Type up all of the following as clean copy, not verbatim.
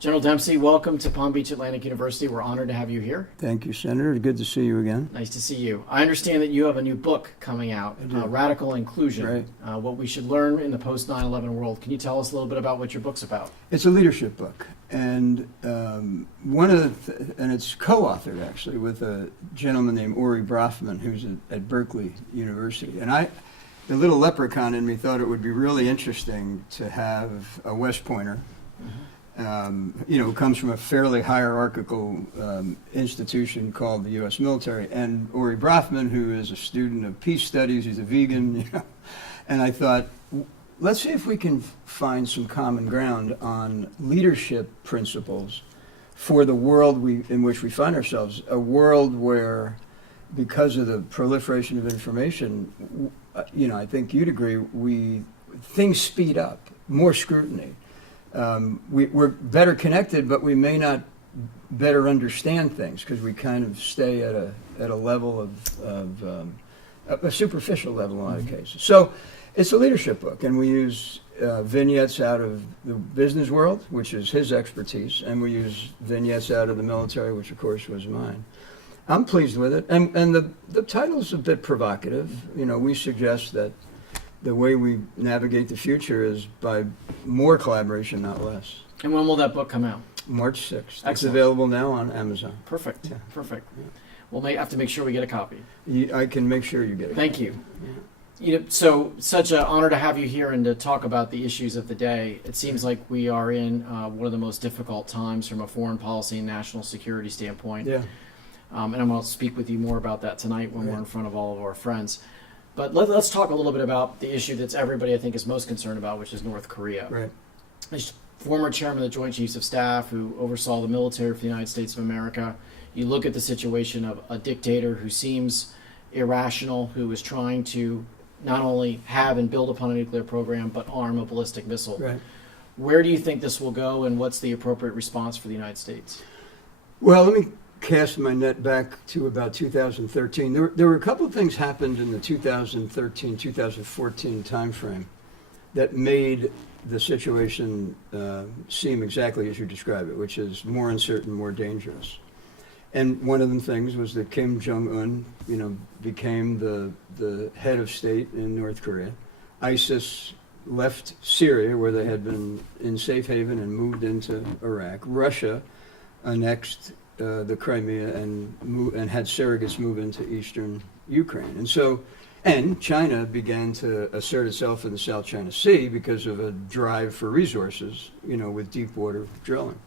General Dempsey, welcome to Palm Beach Atlantic University. We're honored to have you here. Thank you, Senator. Good to see you again. Nice to see you. I understand that you have a new book coming out, Radical Inclusion, Right. What we should learn in the post-9/11 world. Can you tell us a little bit about what your book's about? It's a leadership book, and and it's co-authored actually with a gentleman named Ori Brafman, who's at Berkeley University. And the little leprechaun in me thought it would be really interesting to have a West Pointer. Who comes from a fairly hierarchical institution called the U.S. military, and Ori Brafman, who is a student of peace studies, he's a vegan, and I thought, let's see if we can find some common ground on leadership principles for the world in which we find ourselves, a world where, because of the proliferation of information, I think you'd agree, things speed up, more scrutiny. We're better connected, but we may not better understand things because we kind of stay at a level of a superficial level in a lot of cases. So it's a leadership book, and we use vignettes out of the business world, which is his expertise, and we use vignettes out of the military, which of course was mine. I'm pleased with it, and the title's a bit provocative. We suggest that the way we navigate the future is by more collaboration, not less. And when will that book come out? March 6th. Excellent. It's available now on Amazon. Perfect. Yeah. Perfect. Yeah. We'll have to make sure we get a copy. I can make sure you get it. Thank you. Yeah. So such an honor to have you here and to talk about the issues of the day. It seems like we are in one of the most difficult times from a foreign policy and national security standpoint. Yeah. And I'm going to speak with you more about that tonight when we're in front of all of our friends. But let's talk a little bit about the issue that's everybody, I think, is most concerned about, which is North Korea. Right. As former chairman of the Joint Chiefs of Staff who oversaw the military for the United States of America, you look at the situation of a dictator who seems irrational, who is trying to not only have and build upon a nuclear program, but arm a ballistic missile. Right. Where do you think this will go, and what's the appropriate response for the United States? Well, let me cast my net back to about 2013. There were a couple of things happened in the 2013-2014 timeframe that made the situation seem exactly as you describe it, which is more uncertain, more dangerous. And one of the things was that Kim Jong-un, became the head of state in North Korea. ISIS left Syria, where they had been in safe haven, and moved into Iraq. Russia annexed the Crimea and had surrogates move into eastern Ukraine. And China began to assert itself in the South China Sea because of a drive for resources, with deep water drilling.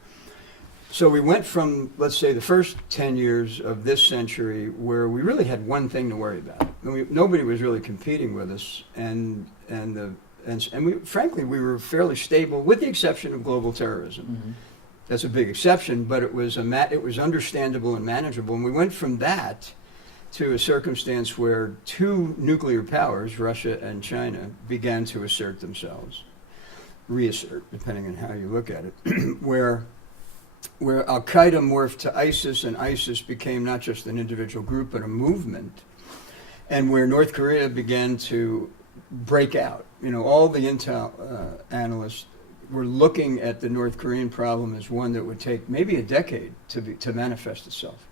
So we went from, let's say, the first 10 years of this century where we really had one thing to worry about. Nobody was really competing with us, and frankly, we were fairly stable, with the exception of global terrorism. Mm-hmm. That's a big exception, but it was understandable and manageable. And we went from that to a circumstance where two nuclear powers, Russia and China, began to assert themselves, reassert, depending on how you look at it, where Al-Qaeda morphed to ISIS, and ISIS became not just an individual group, but a movement, and where North Korea began to break out. All the intel analysts were looking at the North Korean problem as one that would take maybe a decade to manifest itself.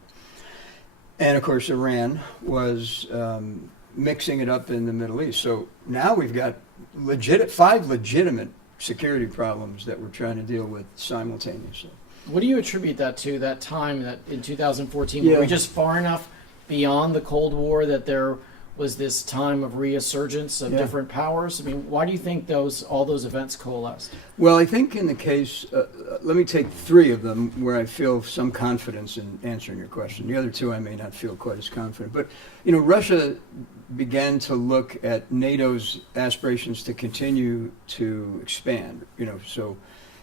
And of course, Iran was mixing it up in the Middle East. So now we've got 5 legitimate security problems that we're trying to deal with simultaneously. What do you attribute that to, that time that in 2014? Were we just far enough beyond the Cold War that there was this time of resurgence of different powers? I mean, why do you think all those events coalesced? Well, I think in the case, let me take 3 of them where I feel some confidence in answering your question. The other 2 I may not feel quite as confident. But, Russia began to look at NATO's aspirations to continue to expand. So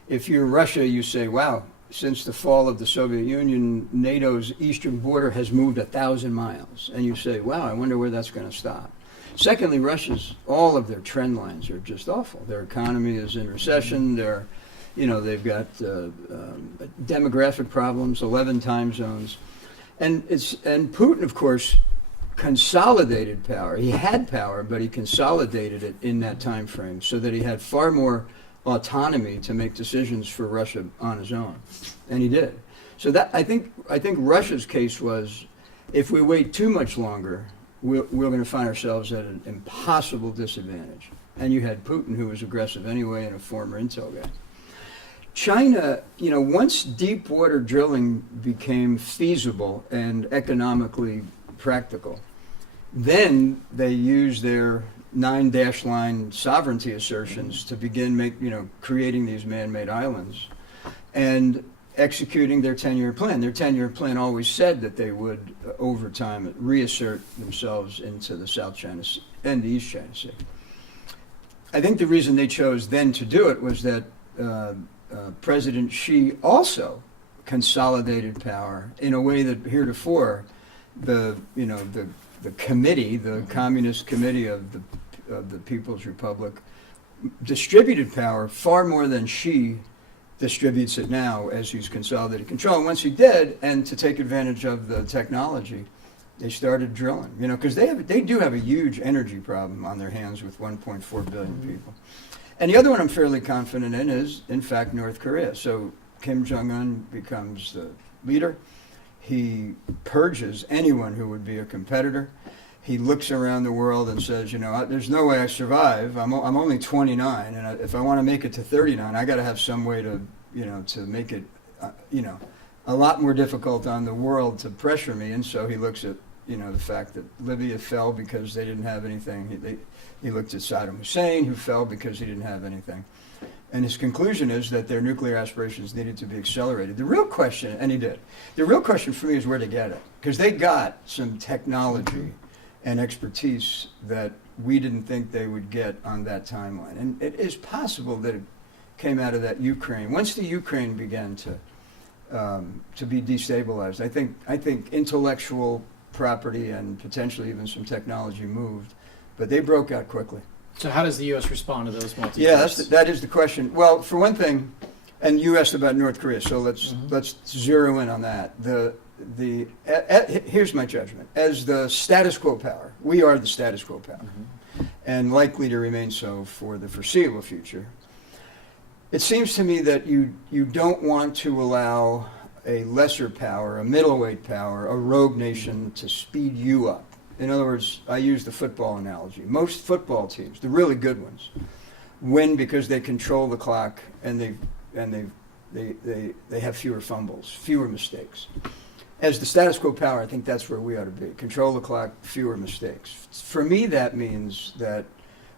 if you're Russia, you say, wow, since the fall of the Soviet Union, NATO's eastern border has moved 1,000 miles. And you say, wow, I wonder where that's going to stop. Secondly, all of their trend lines are just awful. Their economy is in recession. They've got demographic problems, 11 time zones. And Putin, of course, consolidated power. He had power, but he consolidated it in that time frame so that he had far more autonomy to make decisions for Russia on his own, and he did. So that I think Russia's case was, if we wait too much longer, we're going to find ourselves at an impossible disadvantage. And you had Putin, who was aggressive anyway, and a former intel guy. China, once deep water drilling became feasible and economically practical, then they used their 9-line sovereignty assertions to begin creating these man-made islands and executing their 10-year plan. Their 10-year plan always said that they would, over time, reassert themselves into the South China Sea and the East China Sea. I think the reason they chose then to do it was that President Xi also consolidated power in a way that heretofore the committee, the Communist Committee of the People's Republic, distributed power far more than Xi distributes it now as he's consolidated control. And once he did, and to take advantage of the technology, they started drilling. Because they do have a huge energy problem on their hands with 1.4 billion people. And the other one I'm fairly confident in is, in fact, North Korea. So Kim Jong-un becomes the leader. He purges anyone who would be a competitor. He looks around the world and says, there's no way I survive. I'm only 29, and if I want to make it to 39, I got to have some way to make it, a lot more difficult on the world to pressure me. And so he looks at, the fact that Libya fell because they didn't have anything. He looked at Saddam Hussein, who fell because he didn't have anything. And his conclusion is that their nuclear aspirations needed to be accelerated. The real question, and he did, the real question for me is where to get it. Because they got some technology and expertise that we didn't think they would get on that timeline. And it is possible that it came out of that Ukraine. Once the Ukraine began to be destabilized, I think intellectual property and potentially even some technology moved, but they broke out quickly. So how does the U.S. respond to those multi? Yeah, that is the question. Well, for one thing, and you asked about North Korea, so let's zero in on that. Here's my judgment. As the status quo power, we are the status quo power, and likely to remain so for the foreseeable future. It seems to me that you don't want to allow a lesser power, a middleweight power, a rogue nation to speed you up. In other words, I use the football analogy. Most football teams, the really good ones, win because they control the clock and they have fewer fumbles, fewer mistakes. As the status quo power, I think that's where we ought to be. Control the clock, fewer mistakes. For me, that means that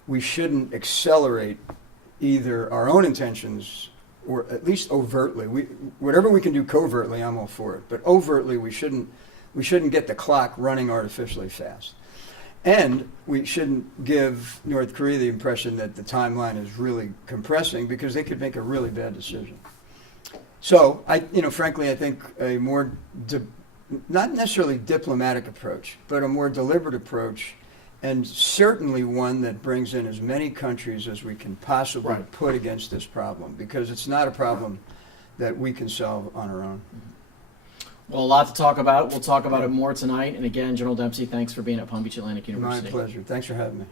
we shouldn't accelerate either our own intentions or at least overtly. Whatever we can do covertly, I'm all for it. But overtly, we shouldn't get the clock running artificially fast. And we shouldn't give North Korea the impression that the timeline is really compressing, because they could make a really bad decision. So, frankly, I think a more, not necessarily diplomatic approach, but a more deliberate approach, and certainly one that brings in as many countries as we can possibly put against this problem, because it's not a problem that we can solve on our own. Well, a lot to talk about. We'll talk about it more tonight. And again, General Dempsey, thanks for being at Palm Beach Atlantic University. My pleasure. Thanks for having me.